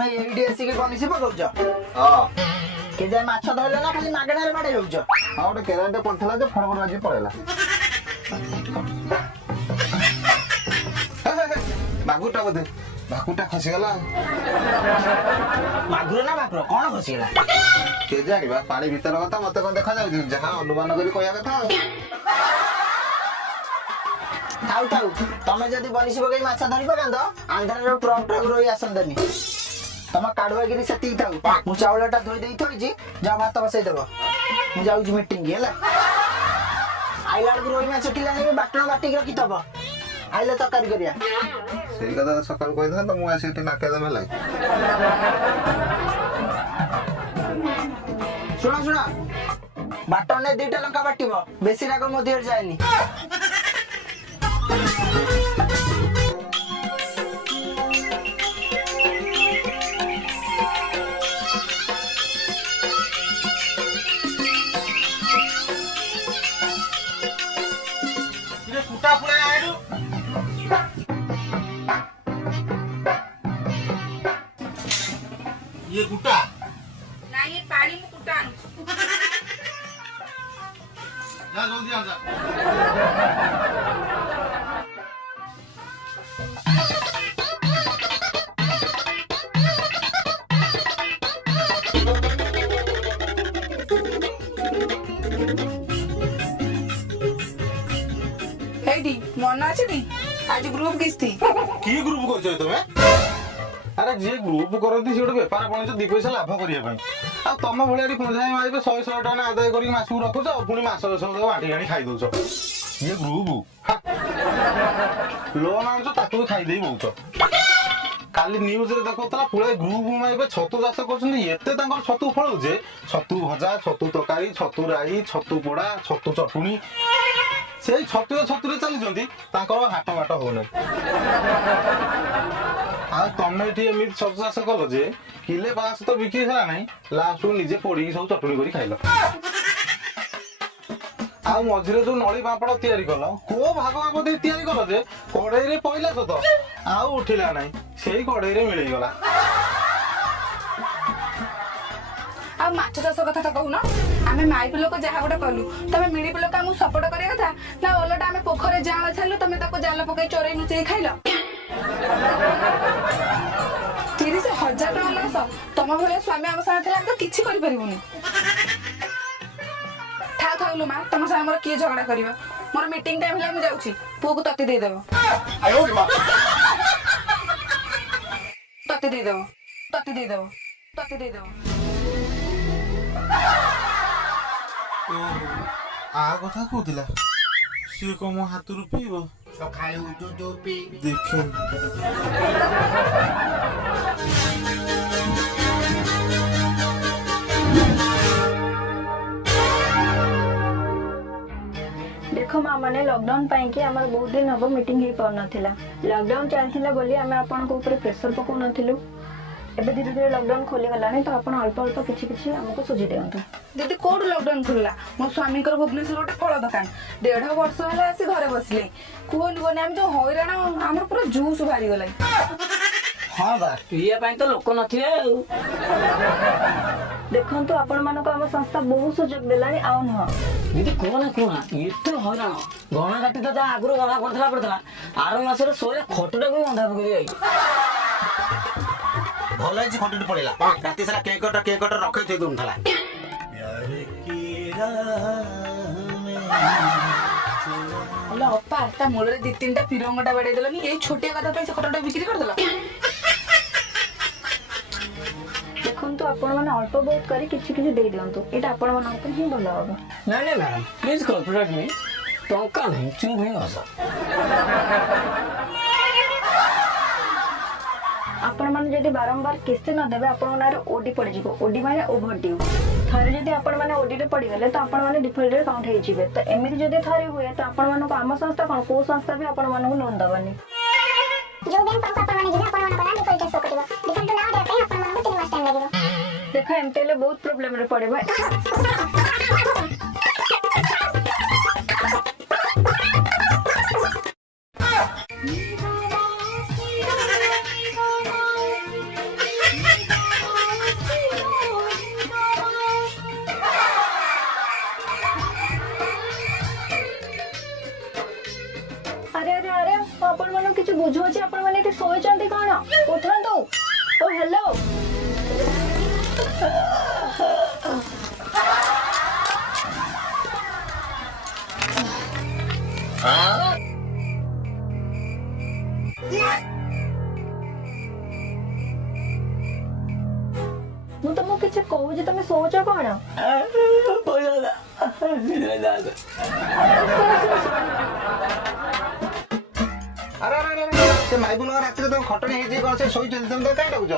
ତମେ ଏଇଠି ଆସିକି ବନିଶି ପକଉଛ? ହଁ କେ ଯାଏ ମାଛ ଧରିଲ ନା ଖାଲି ମାଗଣାରେ ବାଡେଇ ହଉଛ? ହଁ ଗୋଟେ କେରାଟେ ପଡିଥିଲା ଯେ ଫଡ଼ ଫଡ଼ ଆଜି ପଳେଇଲା। ମାଗୁରଟା ବୋଧେ ଭାକୁରଟା ଖସିଗଲା। ମାଗୁର ନା ଭାକୁର କଣ ଖସିଗଲା? କେ ଜାଣିବା ପାଣି ଭିତର କଥା ମତେ କଣ ଦେଖାଯାଉଛି, ଯାହା ଅନୁମାନ କରି କହିବା କଥା ଆଉ। ଥାଉ ଥାଉ, ତମେ ଯଦି ବନିଶି ପକେଇ ମାଛ ଧରି ପକାନ୍ତ ଆନ୍ଧାରରୁ ଟ୍ରକ୍ ଟ୍ରକ୍ ରହି ଆସନ୍ତାନି। ତମ କାଢୁଆଗିରି ସେତିକି ଥାଉ। ମୁଁ ଚାଉଳଟା ଧୋଇ ଦେଇ ଥୋଇଛି, ଯାଅ ଭାତ ବସେଇଦବ। ମୁଁ ଯାଉଛି ମିଟିଂ କି ହେଲା। ଆଇଲା ବେଳକୁ ରୋହି ମାଛ କିଲେ ଆଣିବି, ବାଟଣ ବାଟିକି ରଖିଥବ। ଆଇଲେ ତରକାରୀ କରିବା। ସେଇ କଥା ସକାଳୁ କହିଥାନ୍ତ, ମୁଁ ଆସି ଏଠି ନାକେଦମ ହେଲା। ଶୁଣ ଶୁଣ, ବାଟଣରେ 2ଟା ଲଙ୍କା ବାଟିବ, ବେଶୀ ରାଗ ମୋ ଦେହରେ ଯାଏନି। କୁଟା ପୁରା ଆଇଲୁ ये कुटा नहीं ये पानी में कुटा आनु जा जल्दी आ जा हेडी मन अछि नी आज ग्रुप किस्ती की ग्रुप करछ तमे अरे जे ग्रुप करती से बेपार बणिज 2 पैसा लाभ करिया पई आ तम भलिया पंजाय माइबे 100 टका आदाय करी मासु रखुछ पुनी मास बाटी आनी खाई दउछ ये ग्रुप लोन आनछ ताकू खाई देई बउछ काली न्यूज रे देखौतला पुळे ग्रुप माइबे छतु चाष करछन एते तांकर छतु फळौ जे छतु भजा छतु तकारी छतु राई छतु पोड़ा छतु चटुनी से छतुरे चली हाट बाट हो तमें एमती छतु चाष कल जे किले 500 तो बिक्री है ना लास्ट निजे पोड़ी सब चटुनी कर खाइल मझे जो नली पापड़ तैयारी कल को भाग भाग दे तैयारी कल जे कड़े रे पइला सत आउ उठिला ना से कड़े रे मिल गला आ माछ चाष कथा तो कहून आमे माई पिलो को जहा गोटे कलु तमे मिडी पिलो का मु सपोर्ट करिया कथा ना ओलटा आमे पोखरे जाळ छालु तमे ताको जाल पकाई चोरै नुचै खाइलो 30,000 टका लस तम भले स्वामी आम साथ थे तो किछि करि परिबुनी था थाउलु मा तम सा हमर की झगड़ा करिवो मोर मीटिंग टाइम हला मु जाउछि पो को तत्ते दे देबो आयो मा तत्ते दे देबो तत्ते दे देबो तत्ते दे देबो आ कथा कहूला सी को मो हाथ रु पीबो सकाळी उठू तो पी देखे देखो माँ मैंने लॉकडाउन पाई कि आमर बहुत दिन हम मीटिंग हो पार नाथिला लॉकडाउन चलथिला बोली आमे आपन को ऊपर प्रेशर पकौ नथिलु एबे धीरे धीरे लॉकडाउन खोली गलानी तो आपण अल्प अल्प किछि किछि हमको सुझी देंतु दीदी कोड लॉकडाउन खुलला मो स्वामी कर भुवनेश्वर गोटे फल दुकान 1.5 वर्ष होला आसी घरे बसले कोन कोने हम जो हैरान हमर पूरा जूस भारी गलाई हां बा पिया पई तो लोक नथिए देखंतु आपण मानको हम संस्था बहुत सुजोग देलानी आउ न दीदी कोना एते हैरान गणा काटी तो आगुर गणा पड़थला आर मासरे सोरे खटुटा को बंधा पकड़ी आई भले जी खटुटी पड़ेला राती सारा केक कटर रखै थई दुनथला अल्लाह अप्पा ता मोलरे 2-3टा पिरंगटा बडै देलनी ए छोटिया कथा पे से खटटा बिक्री कर देला देखंतु आपण माने अल्प बहुत करी किछि किछि दे दियंतु एटा आपण मानको ही भलो होबो नहीं मैडम प्लीज कॉर्पोरेट में टंका नहीं चुप ही आसा आपण माने जदी बारंबार किस्ती न देबे आपण नारे ओडी पड़ जिवो ओडी माने ओवर ड्यू थारे जदी आपण माने ओडी रे पड़ी गले तो आपण माने डिफॉल्ट रे काउंट हे जिवे तो एमिति जदी थारे हुए तो आपण माने को आम संस्था कोन को संस्था भी आपण माने को लोन दबानी जो बैंक पास आपण माने जिना आपण माने को डिफॉल्ट शो करिवो डिफॉल्ट ना दे पे आपण माने को 3 मास टाइम लागेबो देखो एमते ले बहुत प्रॉब्लम रे पड़े भाई ମୁଁ ତମକୁ କିଛି କହୁଛି ତମେ ଶୋଉଛ କଣ? ଆରେ ସେ ମାଇବୁଲ ରାତିରେ ତମ ଖଟଣି ହେଇଛି କଣ ସେ ଶୋଇଛନ୍ତି ତମେ କାଇଁ ଡାକୁଛ?